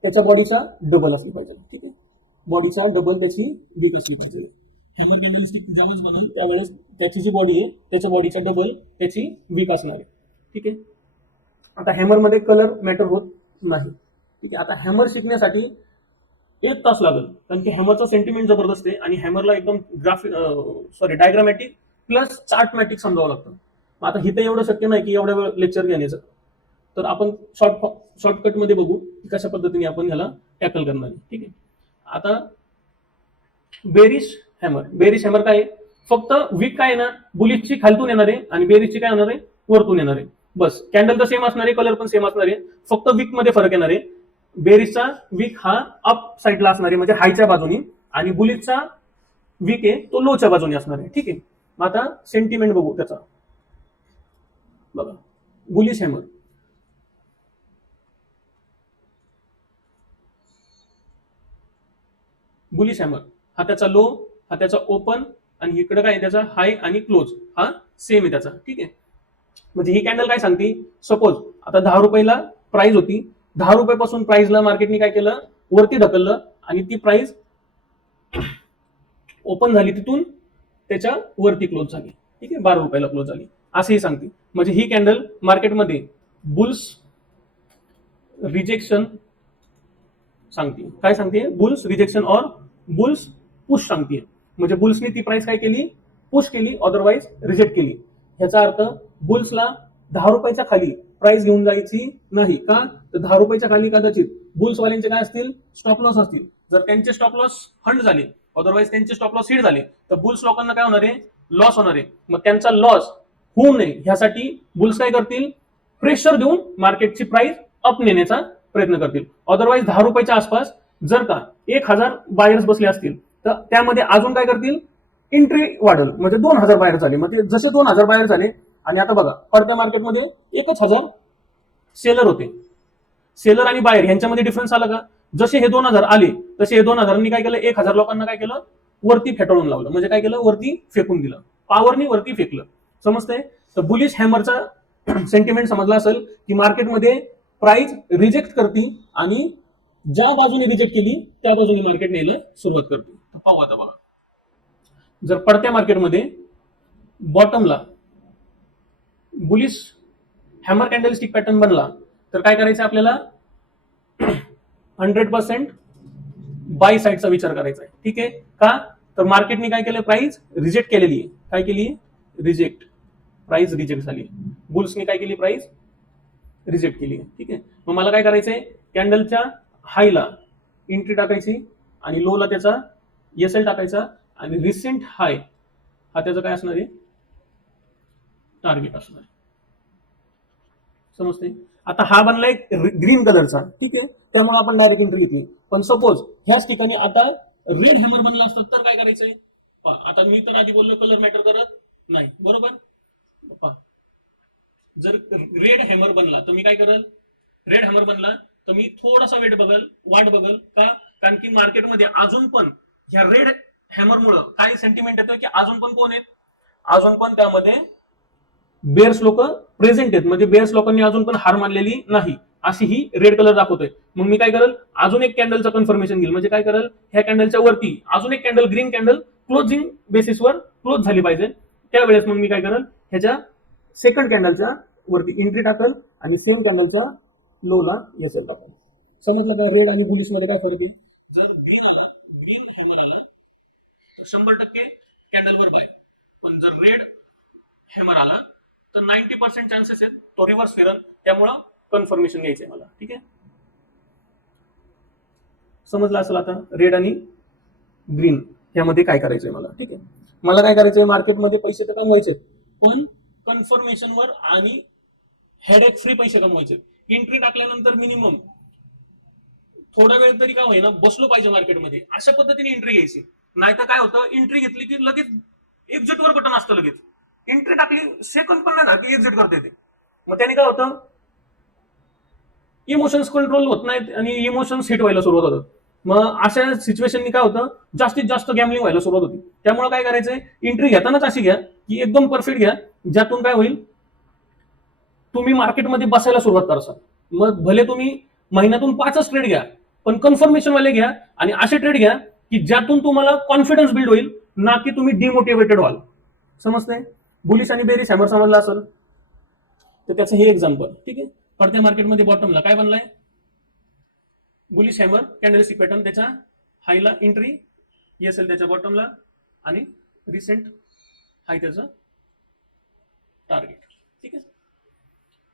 त्याच्या बॉडीचा डबल असली पाहिजे. ठीक आहे. बॉडीचा डबल त्याची विक असली पाहिजे. हॅमर कॅन्डलस्टिक जेव्हाच बनवून त्यावेळेस त्याची जी बॉडी आहे त्याच्या बॉडीच्या डबल त्याची विक असणार आहे. ठीक आहे. आता हॅमर मध्ये कलर मॅटर होत नाही. ठीक आहे. आता हॅमर शिकण्यासाठी 1 तास लागेल कारण की हॅमरचा सेंटिमेंट जबरदस्त आहे आणि हॅमरला एकदम डायग्रामॅटिक प्लस चार्टमॅटिक समजावं लागतं. आता हिथं एवढं शक्य नाही की एवढ्या वेळ लेक्चर घेण्याचं. तर आपण शॉर्टकट मध्ये बघू की कशा पद्धतीने आपण ह्याला टॅकल करणार आहे. ठीक आहे. आता बेरिश हॅमर काय आहे फक्त विक काय येणार बुलिशची खालतून येणार आहे आणि बेरिशची काय येणार आहे वरतून येणार आहे. बस कॅन्डल तर सेम असणार आहे, कलर पण सेम असणार आहे, फक्त विक मध्ये फरक येणार आहे. बेरिशचा विक हा अप साईडला असणार आहे म्हणजे हायच्या बाजूनी आणि बुलिशचा विक आहे तो लोच्या बाजूने असणार आहे. ठीक आहे. मग आता सेंटिमेंट बघू त्याचा. बघा बुलिश हॅमर, बुलिश हॅमर हा त्याचा लो, हा त्याचा ओपन, आणि इकडे काय त्याचा हाय आणि क्लोज हा सेम आहे त्याचा. ठीक आहे, म्हणजे ही कॅन्डल काय सांगते, सपोज आता 10 रुपयाला प्राइस होती, 10 रुपयापासून प्राइसला मार्केटने काय केलं, वरती ढकललं, आणि ती प्राइस ओपन झाली तिथून त्याच्या वरती क्लोज झाली. ठीक आहे, 12 रुपयाला क्लोज झाली असंही सांगते. म्हणजे ही कॅन्डल मार्केटमध्ये बुल्स रिजेक्शन सांगते. काय सांगते, बुल्स रिजेक्शन और बुल्स पुश सांगते. म्हणजे बुल्सने ती प्राइस काय केली, पुश केली, अदरवाईज रिजेक्ट केली. ह्याचा अर्थ बुल्सला 10 रुपयाच्या खाली प्राइस घेऊन जायची नाही. का, तर 10 रुपयाच्या खाली कदाचित बुल्सवाल्यांचे काय असतील, स्टॉप लॉस असतील. जर त्यांचे स्टॉप लॉस हंड झाले, अदरवाईज त्यांचे स्टॉप लॉस हिट झाले, तर बुल्स लोकांना काय होणार आहे, लॉस होणार आहे. मग त्यांचा लॉस होऊ नये ह्यासाठी बुल्स काय करतील, प्रेशर देऊन मार्केटची प्राइस अप नेण्याचा प्रयत्न करतील. अदरवाईज 10 रुपयाच्या आसपास जर का 1000 बायर्स बसले असतील, तर त्यामध्ये अजून काय करतील, एंट्री वाढेल. म्हणजे 2000 बायर झाले. म्हणजे जसे 2000 बायर झाले, आणि आता बघा पडत्या मार्केटमध्ये 1000 सेलर होते. सेलर आणि बायर यांच्यामध्ये डिफरन्स आला का, जसे हे 2000 आले तसे हे 2000 काय केलं, 1000 लोकांना काय केलं, वरती फेटाळून लावलं. म्हणजे काय केलं, वरती फेकून दिलं, पॉवरनी वरती फेकलं. समजतंय. तर बुलिश हॅमरचा सेंटिमेंट समजला असेल की मार्केटमध्ये प्राइस रिजेक्ट करते, आणि ज्या बाजूने रिजेक्ट केली त्या बाजूने मार्केट न्यायला सुरुवात करते. पाहू आता बघा, जर पडत्या मार्केटमध्ये बॉटमला बुलिश हॅमर कॅन्डलस्टिक पॅटर्न बनला, तर काय करायचं आपल्याला, 100% बाय साईडचा विचार करायचा आहे. ठीक आहे, का, तर मार्केटने काय केलं, प्राइस रिजेक्ट केलेली आहे. काय केली, रिजेक्ट, प्राइस रिजेक्ट झाली. बुल्सने काय केली, प्राइस रिजेक्ट केली आहे. ठीक आहे, मग मला काय करायचंय, कॅन्डलच्या हायला एंट्री टाकायची, आणि लोला त्याचा एसएल टाकायचा, आणि रिसेंट हाय हा त्याचा काय असणार आहे, टार्गेट असणार आहे. समजते. आता हा बनलाय ग्रीन कलरचा. ठीक आहे, त्यामुळे आपण डायरेक्ट एंट्री घेतली. पण सपोज ह्याच ठिकाणी आता रेड हॅमर बनला असतं, तर काय करायचंय, आता मी तर आधी बोललो कलर मॅटर करत नाही, बरोबर. जर रेड हॅमर बनला तर मी काय करेल, रेड हॅमर बनला तर मी थोडासा वाट बघल. का, कारण की मार्केटमध्ये अजून पण ह्या रेड हॅमर मुळे काय सेंटिमेंट येतं, की अजून पण कोण आहेत, अजून पण त्यामध्ये बेअर्स लोक प्रेझेंट आहेत. म्हणजे बेअर्स लोकांनी अजून पण हार मानलेली नाही, अशी ही रेड कलर दाखवतोय. मग मी काय करेल, अजून एक कॅन्डलचा कन्फर्मेशन घेईल. म्हणजे काय करेल, ह्या कॅन्डलच्या वरती अजून एक कॅन्डल, ग्रीन कॅन्डल क्लोजिंग बेसिसवर क्लोज झाली पाहिजे. त्यावेळेस मग मी काय करेल, ह्याच्या सेकंड कॅन्डलच्या वरती एंट्री टाकल, आणि सेम कॅन्डलच्या लोला एसएल टाकल. समजलं का, रेड आणि बुलिश मध्ये काय फरक आहे. जर ग्रीन हॅमर आला तर 100% कॅन्डलवर बाय. पण जर रेड हॅमर आला तर 90% चान्सेस आहेत तो रिव्हर्स फिरल. त्यामुळं कन्फर्मेशन घ्यायचंय मला. ठीक आहे, समजलं असेल आता रेड आणि ग्रीन यामध्ये काय करायचंय मला. ठीक आहे, मला काय करायचंय, मार्केटमध्ये पैसे तर कमवायचे, पण कन्फर्मेशनवर आणि हेडेक फ्री पैसे कमवायचे. एंट्री टाकल्यानंतर मिनिमम थोडा वेळ तरी काय होईना बसलो पाहिजे मार्केटमध्ये, अशा पद्धतीने एंट्री घ्यायची. नाहीतर काय होतं, एंट्री घेतली की लगेच एक्झिटवर बटन असतं, लगेच एंट्री टाकली सेकंड पण नाही की एक्झिट करते ते. मग त्याने काय होतं, इमोशन्स कंट्रोल होत नाहीत, आणि इमोशन्स हिट व्हायला सुरुवात होतात. मग अशा सिच्युएशननी काय होतं, जास्तीत जास्त गॅमलिंग व्हायला सुरुवात होती. त्यामुळे काय करायचंय, एंट्री घेतानाच अशी घ्या की एकदम परफेक्ट घ्या, ज्यातून काय होईल, तुम्ही मार्केटमध्ये बसायला सुरुवात करसाल. मग भले तुम्ही महिन्यातून 5च ट्रेड घ्या, पण कन्फर्मेशन वाले घ्या, आणि असे ट्रेड घ्या की ज्यातून तुम्हाला कॉन्फिडन्स बिल्ड होईल, ना की तुम्ही डिमोटिवेटेड व्हाल. समजतंय. बुलिश आणि बेरिश हॅमर समजला असेल तर त्याचं हे एक्झाम्पल. ठीक आहे, पडत्या मार्केटमध्ये बॉटमला काय बनलाय, बुलिश हॅमर कॅन्डलस्टिक पॅटर्न, त्याच्या हायला एंट्री एसएल त्याच्या बॉटमला, आणि रिसेंट हाय त्याचं टार्गेट. ठीक आहे,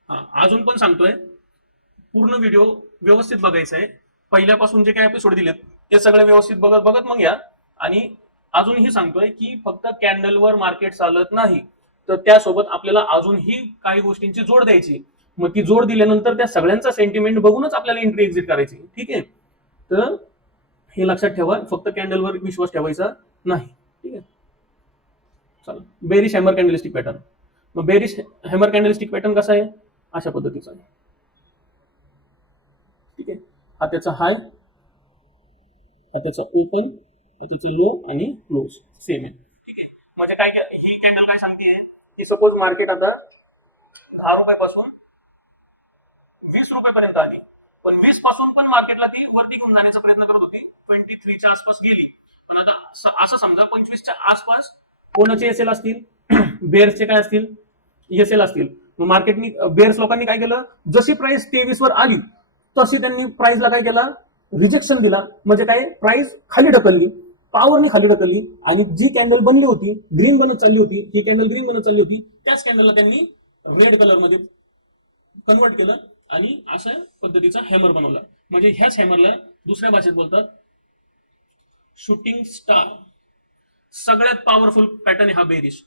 हा अजून पण सांगतोय, पूर्ण व्हिडिओ व्यवस्थित बघायचा आहे. पहिल्यापासून जे काही एपिसोड दिलेत ते सगळे व्यवस्थित बघत बघत मग या. आणि अजूनही सांगतोय की फक्त कॅन्डलवर मार्केट चालत नाही, तर त्यासोबत आपल्याला अजूनही काही गोष्टींची जोड द्यायची. मग ती जोड दिल्यानंतर त्या सगळ्यांचा सेंटिमेंट बघूनच आपल्याला एंट्री एक्झिट करायची. ठीक आहे, तर हे लक्षात ठेवा, फक्त कॅन्डलवर विश्वास ठेवायचा नाही. ठीक आहे, चला बेरिश हॅमर कॅन्डलस्टिक पॅटर्न. मग बेरिश हॅमर कॅन्डलस्टिक पॅटर्न कसा आहे, अशा पद्धतीचा आहे. ठीक आहे, हा त्याचा हाय, हा त्याचा ओपन, हा त्याचा लो आणि क्लोज सेम आहे. ठीक आहे, म्हणजे काय ही कॅन्डल काय सांगते की सपोज मार्केट आता 10 रुपयापासून 20 रुपयापर्यंत आली, पण 20 पासून पण मार्केटला ती वरती घेऊन जाण्याचा प्रयत्न करत होती, 23च्या आसपास गेली. पण आता असं समजा 25च्या आसपास कोणाचे एसएल असतील, बेअर्सचे काय असतील, एसएल असतील. मग मार्केटनी बेअर्स लोकांनी काय केलं, जशी प्राइस 23 वर आली तशी त्यांनी प्राइसला काय केलं, रिजेक्शन दिला. म्हणजे काय, प्राइस खाली ढकलली, पॉवरनी खाली ढकलली, आणि जी कॅन्डल बनली होती ग्रीन बनत चालली होती, ही कॅन्डल ग्रीन बनत चालली होती, त्याच कॅन्डलला त्यांनी रेड कलर मध्ये कन्वर्ट केलं आणि अशा पद्धतीचा हॅमर बनवला. म्हणजे ह्याच हॅमरला दुसऱ्या भाषेत बोलतात शूटिंग स्टार. सगळ्यात पॉवरफुल पॅटर्न आहे हा बेरिश.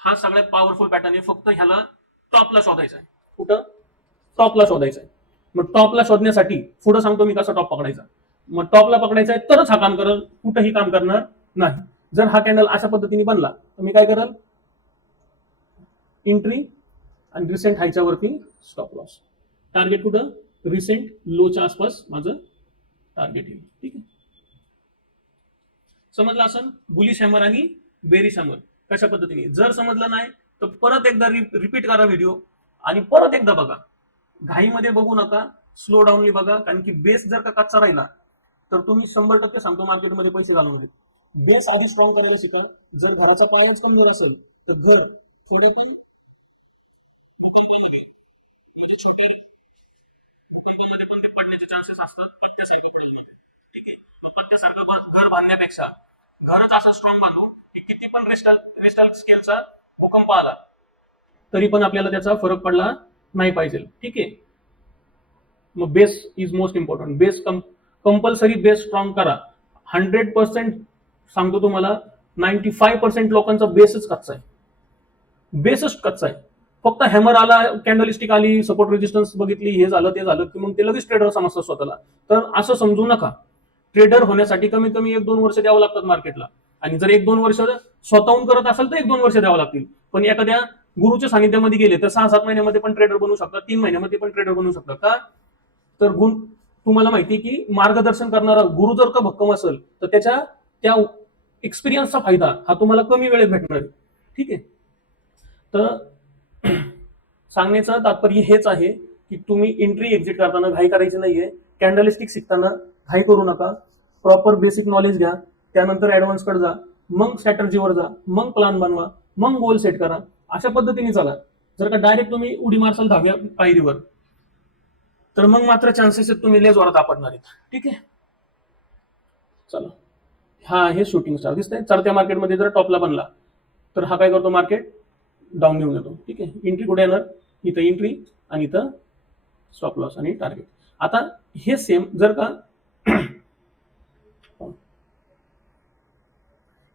हा सगळ्यात पॉवरफुल पॅटर्न आहे, फक्त ह्याला टॉपला शोधायचा आहे. कुठं? टॉपला शोधायचा आहे. मग टॉपला शोधण्यासाठी पुढे सांगतो मी कसा टॉप पकडायचा. मग टॉपला पकडायचा आहे तरच हा काम करेल, कुठंही काम करणार नाही. जर हा कॅन्डल अशा पद्धतीने बनला तर मी काय करेल, एंट्री आणि रिसेंट हायच्या वरती स्टॉप लॉस. टार्गेट कुठं? रिसेंट लोच्या आसपास माझं टार्गेट येईल. ठीक आहे, समजलं असेल बुलिश हॅमर आणि बेरिश हॅमर कशा पद्धतीने. जर समजलं नाही तर परत एकदा रिपीट करा व्हिडिओ आणि परत एकदा बघा. घाईमध्ये बघू नका, स्लो डाऊनली बघा, कारण की बेस जर का कच्चा राहिला तर तुम्ही 100% सांगतो मार्केटमध्ये पैसे घालू नये. बेस आधी स्ट्रॉंग करायला शिका. जर घराचा पायाच कमजोर असेल तर घर थोडे पण भूकंपामध्ये, म्हणजे छोट्या भूकंपामध्ये पण ते पडण्याचे चान्सेस असतात, पत्त्यासारखं पडेल. ठीक आहे, मग पत्त्यासारखं घर बांधण्यापेक्षा घरच असं स्ट्रॉंग बांधू की किती पण रेस्टल स्केलचा भूकंप आला तरी पण आपल्याला त्याचा फरक पडला नाही पाहिजे. ठीक आहे, मग base is most important. Base compulsory base strong करा. 100% सांगतो तुम्हाला, 95% लोकांचा बेसच कच्चा आहे. बेसच कच्चा आहे. फक्त हॅमर आला, कॅन्डलस्टिक आली, सपोर्ट रेजिस्टन्स बघितली, हे झालं ते झालं की मग ते लगेच ट्रेडर समजतात स्वतःला. तर असं समजू नका. ट्रेडर होण्यासाठी कमीत कमी 1-2 वर्ष द्यावं लागतात मार्केटला. आणि जर 1-2 वर्ष स्वतःहून करत असेल तर 1-2 वर्ष द्यावं लागतील. पण एखाद्या गुरुच्या सानिध्यामध्ये गेले तर 6-7 महिन्यामध्ये पण ट्रेडर बनू शकतात, 3 महिन्यामध्ये पण ट्रेडर बनू शकतात. का? तर गुण तुम्हाला माहिती की मार्गदर्शन करणारा गुरु जर का भक्कम असेल तर त्या एक्सपिरियन्सचा फायदा हा तुम्हाला कमी वेळेत भेटणार आहे. ठीक आहे, तर सांगण्याचं तात्पर्य हेच आहे की तुम्ही एंट्री एक्झिट करताना घाई करायची नाहीये. कॅन्डलिस्टिक शिकताना घाई करू नका. प्रॉपर बेसिक नॉलेज घ्या, त्यानंतर ऍडव्हान्स कडे जा, मग स्ट्रॅटर्जीवर जा, मग प्लॅन बनवा, मग गोल सेट करा. अशा पद्धतीने चला. जर का डायरेक्ट तुम्ही उडी मारसाल 10व्या पायरीवर तर मग मात्र चान्सेस आहेत तुम्ही लय जोरात आपडणार आहेत. ठीक आहे, चला. हा हे शूटिंग स्टार दिसतंय. चढत्या मार्केटमध्ये जर टॉपला बनला तर हा काय करतो, मार्केट डाऊन घेऊन येतो. ठीक आहे, एंट्री कुठे येणार, इथं एंट्री आणि इथं स्टॉप लॉस आणि टार्गेट. आता हे सेम जर का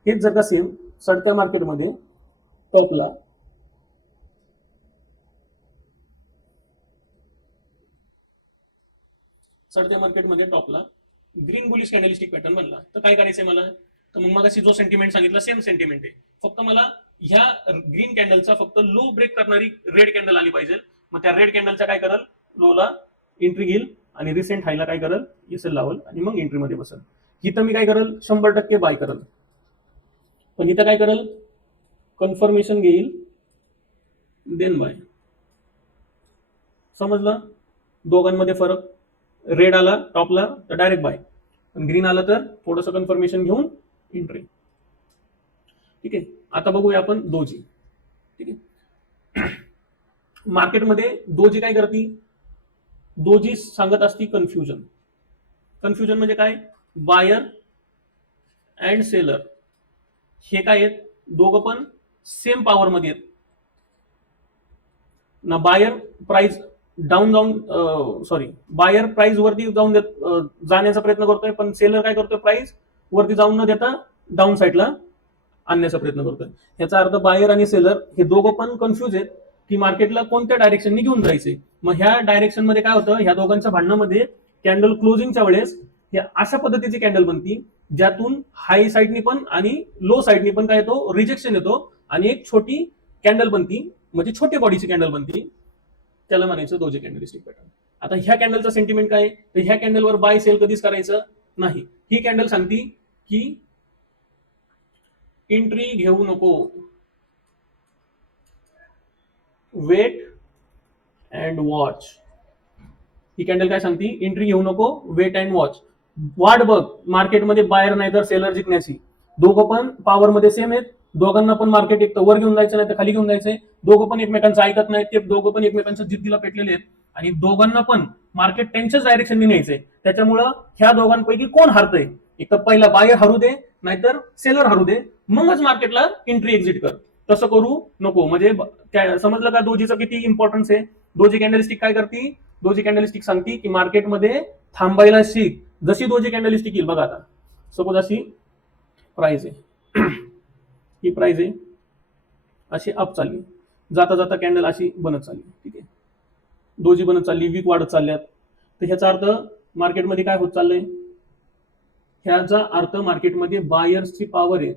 हेच जर का सेम चढत्या मार्केटमध्ये टॉपला चढत्या मार्केटमध्ये टॉपला ग्रीन बुलिश कॅन्डलस्टिक पॅटर्न बनला तर काय करायचंय मला, तर मग मगाशी जो सेंटिमेंट सांगितला सेम सेंटिमेंट आहे. फक्त मला ह्या ग्रीन कॅन्डलचा फक्त लो ब्रेक करणारी रेड कॅन्डल आली पाहिजे. मग त्या रेड कॅन्डलचा काय करल, लोला एंट्री घेईल आणि रिसेंट हायला काय करल, एसएल लावल आणि मग एंट्री मध्ये बसल. इथं मी काय करल, 100% बाय करल. पण इथं काय करल, कन्फर्मेशन घेईल देन बाय. समजलं दोघांमध्ये फरक? रेड आला टॉपला तर डायरेक्ट बाय, ग्रीन आला तर थोडंसं कन्फर्मेशन घेऊन एंट्री. ठीक आहे, आता बघूया आपण दोजी. ठीक आहे, मार्केटमध्ये दोजी काय करते, दोजी सांगत असती कन्फ्युजन. कन्फ्युजन म्हणजे काय, बायर अँड सेलर हे काय आहेत, दोघं पण सेम पॉवर मध्ये आहेत ना. बायर प्राइस डाऊन जाऊन सॉरी बायर प्राइस वरती जाऊन जाण्याचा प्रयत्न करतोय, पण सेलर काय करतोय, प्राइस वरती जाऊन न देता डाऊन साईडला आणण्याचा प्रयत्न करतोय. याचा अर्थ बायर आणि सेलर हे दोघं पण कन्फ्युज आहेत की मार्केटला कोणत्या डायरेक्शनने घेऊन जायचे. मग ह्या डायरेक्शन मध्ये काय होतं, ह्या दोघांच्या भांडणामध्ये कॅन्डल क्लोजिंगच्या वेळेस अशा पद्धतीची कॅन्डल बनती ज्यातून हाय साईडनी पण आणि लो साईडनी पण काय येतो, रिजेक्शन येतो आणि एक छोटी कॅन्डल बनती, म्हणजे छोटी बॉडीची कॅन्डल बनती. त्याला म्हणायचं डोजी कॅन्डलस्टिक पॅटर्न. आता ह्या कॅन्डलचा सेंटिमेंट काय आहे, तर ह्या कॅन्डलवर बाय सेल कधीच करायचं नाही. ही कॅन्डल सांगती की एंट्री घेऊ नको, वेट अँड वॉच. ही कॅन्डल काय सांगती, एंट्री घेऊ नको, वेट अँड वॉच. वाट बघ मार्केटमध्ये बायर नाही तर सेलर जिंकण्याची. दोघं पण पॉवर मध्ये सेम आहेत, दोघांना पण मार्केट एक तर वर घेऊन जायचं नाही तर खाली घेऊन जायचंय. दोघं पण एकमेकांचं ऐकत नाहीत, ते दोघं पण एकमेकांच्या जिद्दीला पेटलेले आहेत आणि दोघांना पण मार्केट त्यांच्याच डायरेक्शनने न्यायचंय. त्याच्यामुळं ह्या दोघांपैकी कोण हारतंय, एक तर पहिला बायर हरू दे नाहीतर सेलर हरू दे, मगच मार्केटला एंट्री एक्झिट कर. तसं करू नको. म्हणजे समजलं का दोजीचं किती इम्पॉर्टन्स आहे. दोजी कॅन्डलस्टिक काय करते, दोजी कॅन्डलस्टिक सांगते की मार्केटमध्ये थांबायला शिक. जशी दोजी कॅन्डलस्टिक येईल बघा, आता सपोज अशी प्राइस आहे, ही प्राइस आहे अशी अप चालली, जाता जाता कॅन्डल अशी बनत चालली, ठीक आहे, दोजी बनत चालली, वीक वाढत चालल्यात. तर ह्याचा अर्थ मार्केटमध्ये काय होत चाललंय, ह्याचा अर्थ मार्केटमध्ये बायर्सची पॉवर आहे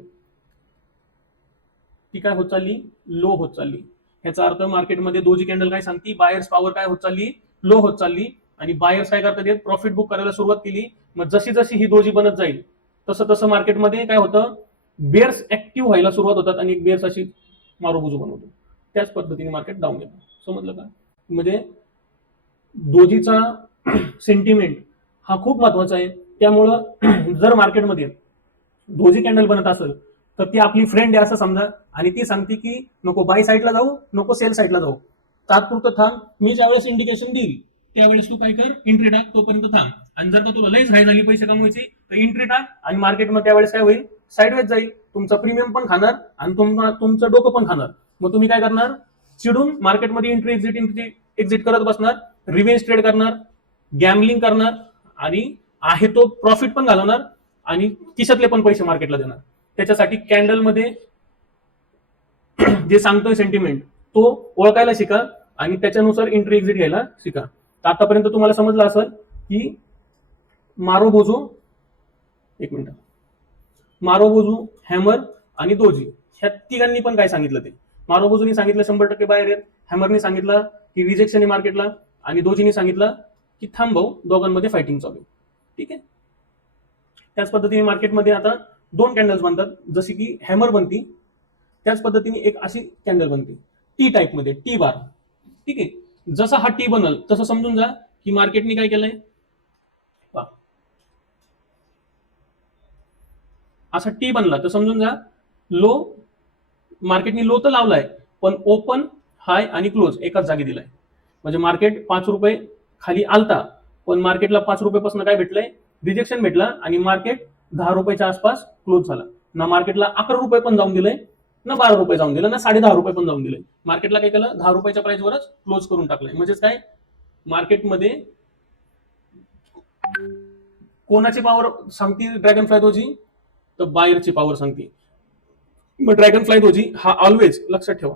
ती काय होत चालली, लो होत चालली. ह्याचा अर्थ मार्केटमध्ये दोजी कॅन्डल काय सांगते, बायर्स पॉवर काय होत चालली, लो होत चालली. आणि बायर्स काय करतात, प्रॉफिट बुक करायला सुरुवात केली. मग जशी जशी ही दोजी बनत जाईल तसं तसं मार्केटमध्ये काय होतं, बेअर्स ऍक्टिव्ह व्हायला सुरुवात होतात आणि एक बेअर्स अशी मारोबुजू बनवतो. त्याच पद्धतीने मार्केट डाऊन येतं. समजलं का? म्हणजे दोजीचा सेंटिमेंट हा खूप महत्वाचा आहे. त्यामुळं जर मार्केटमध्ये दोजी कॅन्डल बनत असेल तर ती आपली फ्रेंड आहे असं समजा, आणि ती सांगते की नको बाय साईडला जाऊ, नको सेल साईडला जाऊ, तात्पुरतं थांब, मी ज्यावेळेस इंडिकेशन देईल त्यावेळेस तू काय कर, एंट्री टाक, तोपर्यंत थांब. आणि जर का तुला लईच हाय झाली पैसे कमवायची तर एंट्री टाक, आणि मार्केटमध्ये त्यावेळेस काय होईल, साईडवेज जाईल, तुमचा प्रीमियम पण खाणार आणि तुमचं डोकं पण खाणार. मग तुम्ही काय करणार, चिडून मार्केटमध्ये एंट्री एक्झिट करत बसणार, रिव्हेंज ट्रेड करणार, गॅमलिंग करणार, आणि आहे तो प्रॉफिट पण घालवणार आणि खिशातले पण पैसे मार्केटला देणार. त्याच्यासाठी कॅन्डलमध्ये जे सांगतोय सेंटिमेंट तो ओळखायला शिका आणि त्याच्यानुसार एंट्री एक्झिट घ्यायला शिका. तर आतापर्यंत तुम्हाला समजलं असेल की मारोबोजू, एक मिनिट, मारोबोजू, हॅमर आणि दोजी ह्या तिघांनी पण काय सांगितलं, ते मारोबोजूनी सांगितलं 100% बाहेर आहेत, हॅमरनी सांगितलं की रिजेक्शन आहे मार्केटला, आणि दोजीनी सांगितलं की थांबव, दोघांमध्ये फायटिंग चालू आहे. ठीक आहे. त्याच पद्धतीने मार्केटमध्ये आता दोन कॅन्डल्स बनतात, जशी की हॅमर बनती, त्याच पद्धतीने एक अशी कॅन्डल बनते टी टाईप मध्ये, टी बार. ठीक आहे. जसा हा टी बनल तसं समजून जा की मार्केटने काय केलंय, असा टी बनला तर समजून जा लो, मार्केटने लो तर लावलाय पण ओपन, हाय आणि क्लोज एकाच जागी दिलाय. म्हणजे मार्केट 5 रुपये खाली आलता, पण मार्केटला 5 रुपयापासून काय भेटलंय, रिजेक्शन भेटला, आणि मार्केट 10 रुपयाच्या आसपास क्लोज झाला. ना मार्केटला 11 रुपये पण जाऊन दिलंय, ना 12 रुपये जाऊन दिलं, ना 10.5 रुपये पण जाऊन दिले. मार्केटला काय केलं, 10 रुपयाच्या प्राइसवरच क्लोज करून टाकलंय. म्हणजेच काय, मार्केटमध्ये कोणाची पॉवर सांगती ड्रॅगन फ्लाय दोजी, तर बायरची पॉवर सांगते. मग ड्रॅगन फ्लाय दोजी हा ऑलवेज लक्षात ठेवा,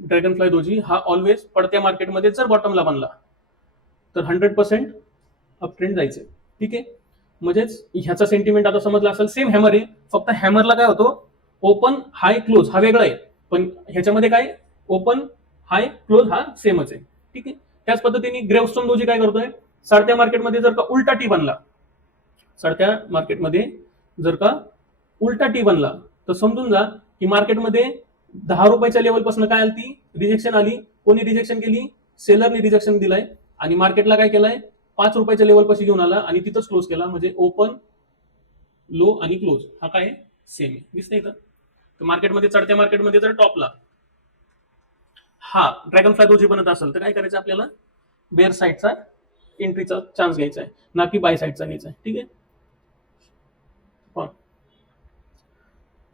ड्रॅगन फ्लाय दोजी हा ऑलवेज पडत्या मार्केटमध्ये जर बॉटमला बनला तर 100% अप ट्रेंड जायचंय. ठीक आहे. म्हणजेच ह्याचा सेंटिमेंट आता समजला असेल. सेम हॅमर आहे, फक्त हॅमरला काय होतो, ओपन हाय क्लोज हा वेगळा आहे, पण ह्याच्यामध्ये काय, ओपन हाय क्लोज हा सेमच आहे. ठीक आहे. त्याच पद्धतीने ग्रेवस्टोन दोजी काय करतोय, चढत्या मार्केटमध्ये जर का उलटा टी बनला, चढत्या मार्केटमध्ये जर का उलटा टी बनला तर समजून जा की मार्केटमध्ये 10 रुपयाच्या लेवलपासून काय आली, रिजेक्शन आली. कोणी रिजेक्शन केली, सेलरने रिजेक्शन दिलाय, आणि मार्केटला काय केलंय, 5 रुपयाच्या लेवलपाशी घेऊन आला आणि तिथंच क्लोज केला. म्हणजे ओपन, लो आणि क्लोज हा काय सेम आहे. दिसतंय का? तर मार्केटमध्ये चढत्या मार्केटमध्ये जर टॉपला हा ड्रॅगन फ्लाय दोजी बनत असेल तर काय करायचं, आपल्याला बेअर साईडचा एंट्रीचा चान्स घ्यायचा आहे, ना की बाय साईडचा घ्यायचा आहे. ठीक आहे.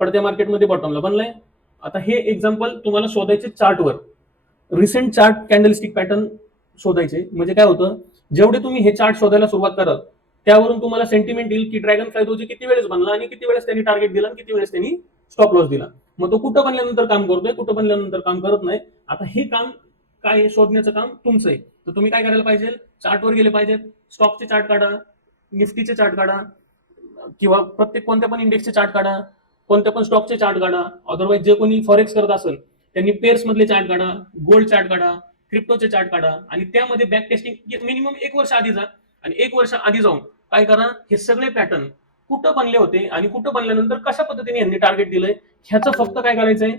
पडत्या मार्केटमध्ये बॉटमला बनलाय. आता हे एक्झाम्पल तुम्हाला शोधायचे चार्टवर, रिसेंट चार्ट कॅन्डलस्टिक पॅटर्न शोधायचे. म्हणजे काय होतं, जेवढे तुम्ही हे चार्ट शोधायला सुरुवात कराल त्यावरून तुम्हाला सेंटिमेंट येईल की ड्रॅगन फ्लाय दोजी किती वेळेस बनला आणि किती वेळेस त्यांनी टार्गेट दिला आणि किती वेळेस त्यांनी स्टॉप लॉस दिला. मग तो कुठं बनल्यानंतर काम करतोय, कुठं बनल्यानंतर काम करत नाही. आता हे काम काय शोधण्याचं काम तुमचं आहे. तर तुम्ही काय करायला पाहिजे, चार्टवर गेले पाहिजेत, स्टॉकचे चार्ट काढा, निफ्टीचे चार्ट काढा, किंवा प्रत्येक कोणत्या पण इंडेक्सचे चार्ट काढा, कोणत्या पण स्टॉकचे चार्ट काढा. अदरवाईज जे कोणी फॉरेक्स करत असेल त्यांनी पेअर्स मधले चार्ट काढा, गोल्ड चार्ट काढा, क्रिप्टोचे चार्ट काढा आणि त्यामध्ये बॅक टेस्टिंग मिनिमम 1 वर्ष आधी जा आणि 1 वर्ष आधी जाऊन काय करा, हे सगळे पॅटर्न कुठं बनले होते आणि कुठं बनल्यानंतर कशा पद्धतीने यांनी टार्गेट दिलंय ह्याचं फक्त काय करायचंय,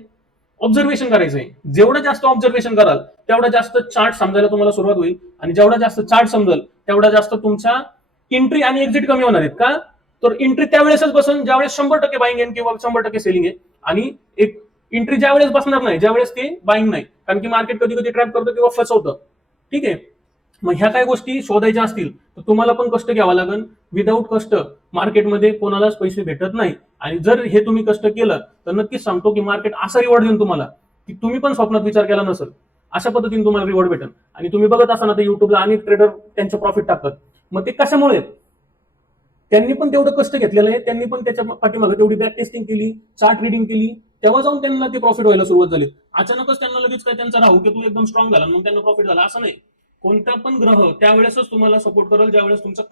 ऑब्झर्वेशन करायचंय. जेवढं जास्त ऑब्झर्वेशन कराल तेवढा जास्त चार्ट समजायला तुम्हाला सुरुवात होईल आणि जेवढा जास्त चार्ट समजेल तेवढा जास्त तुमच्या एंट्री आणि एक्झिट कमी होणार आहेत. का तर एंट्री त्यावेळेसच बसन ज्यावेळेस 100% बाईंग आहे किंवा 100% सेलिंग आहे, आणि एक एंट्री ज्यावेळेस बसणार नाही ज्यावेळेस ते बाईंग नाही, कारण की मार्केट कधी कधी ट्रॅप करतं किंवा फसवतं. ठीक आहे, मग ह्या काही गोष्टी शोधायच्या असतील तर तुम्हाला पण कष्ट घ्यावा लागेल. विदाऊट कष्ट मार्केटमध्ये कोणालाच पैसे भेटत नाही. आणि जर हे तुम्ही कष्ट केलं तर नक्कीच सांगतो की मार्केट असा रिवॉर्ड देईल तुम्हाला की तुम्ही पण स्वप्नात विचार केला नसेल अशा पद्धतीने तुम्हाला रिवॉर्ड भेटेल. आणि तुम्ही बघत असताना तर युट्यूबला अनेक ट्रेडर त्यांचे प्रॉफिट टाकतात. मग ते कशामुळे, त्यांनी पण तेवढं कष्ट घेतलेलं आहे, त्यांनी पण त्याच्या पाठीमागे तेवढी बॅक टेस्टिंग केली, चार्ट रिडिंग केली, तेव्हा जाऊन त्यांना ते प्रॉफिट व्हायला सुरुवात झाली. अचानकच त्यांना लगेच काय त्यांचा राहू की तू एकदम स्ट्रॉंग झाला मग त्यांना प्रॉफिट झाला असं नाही. कोणता पण ग्रह त्यावेळेसच तुम्हाला सपोर्ट करेल ज्यावेळेस तुमचं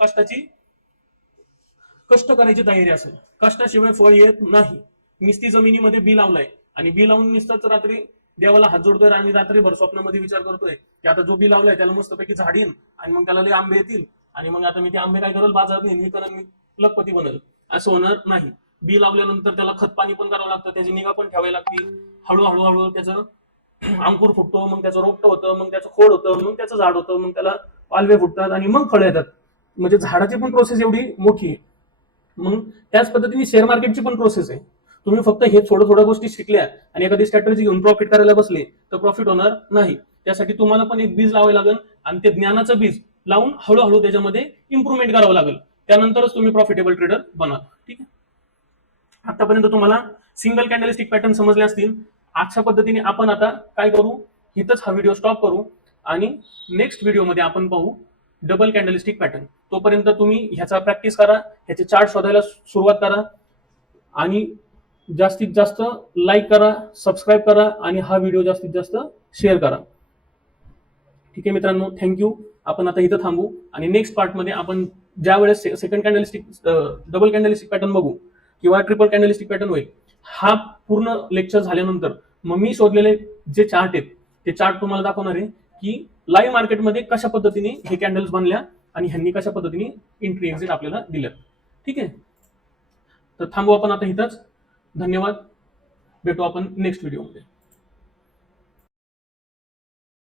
कष्ट करायची तयारी असेल. कष्टाशिवाय फळ येत नाही. निस्ती जमिनीमध्ये बी लावलाय आणि बी लावून निसतच रात्री देवाला हात जोडतोय आणि रात्रीभर स्वप्नामध्ये विचार करतोय की आता जो बी लावलाय त्याला मस्तपैकी झाडीन आणि मग त्याला लय आंबे येतील आणि मग आता मी ते आंबे काय करेल बाजारात नेहमी करेल, मी लखपती बनेल. असं होणार नाही. बी लावल्यानंतर त्याला खत पाणी पण करावं लागतं, त्याची निगा पण ठेवावी लागते. हळूहळू हळू त्याचं अंकुर फुटतो, मग त्याचं रोपटं होतं, मग त्याचं खोड होतं, मग त्याचं झाड होतं, मग त्याला पालवे फुटतात आणि मग फळं येतात. म्हणजे झाडाची पण प्रोसेस एवढी मोठी आहे. मग त्याच पद्धतीने शेअर मार्केटची पण प्रोसेस आहे. तुम्ही फक्त हे थोड्या थोड्या गोष्टी शिकल्या आणि एखादी स्ट्रॅटेजी घेऊन प्रॉफिट करायला बसले तर प्रॉफिट होणार नाही. त्यासाठी तुम्हाला पण एक बीज लावावे लागेल आणि ते ज्ञानाचं बीज लावून हळूहळू त्याच्यामध्ये इम्प्रुव्हमेंट करावं लागेल. त्यानंतरच तुम्ही प्रॉफिटेबल ट्रेडर बना. ठीक आहे, आतापर्यंत तुम्हाला सिंगल कॅन्डलस्टिक पॅटर्न समजले असतील. अशा पद्धतीने आपण आता काय करू, इथंच हा व्हिडिओ स्टॉप करू आणि नेक्स्ट व्हिडिओमध्ये आपण पाहू डबल कॅन्डलस्टिक पॅटर्न. तोपर्यंत तुम्ही ह्याचा प्रॅक्टिस करा, ह्याचे चार्ट शोधायला सुरुवात करा आणि जास्तीत जास्त लाईक करा, सबस्क्राईब करा आणि हा व्हिडिओ जास्तीत जास्त शेअर करा. ठीक आहे मित्रांनो, थँक्यू. आपण आता इथं थांबू आणि नेक्स्ट पार्टमध्ये आपण ज्या वेळेस second candlestick double candlestick pattern बघू किंवा ट्रिपल कॅन्डलस्टिक पॅटर्न होईल, हा पूर्ण लेक्चर झाल्यानंतर मग मी शोधलेले जे चार्ट आहेत ते चार्ट तुम्हाला दाखवणार आहे की लाईव्ह मार्केटमध्ये कशा पद्धतीने हे कॅन्डल्स बनल्या आणि ह्यांनी कशा पद्धतीने एंट्री एक्झिट आपल्याला दिल्या. ठीक आहे, तर थांबू आपण आता इथंच. धन्यवाद. भेटू आपण नेक्स्ट व्हिडिओमध्ये.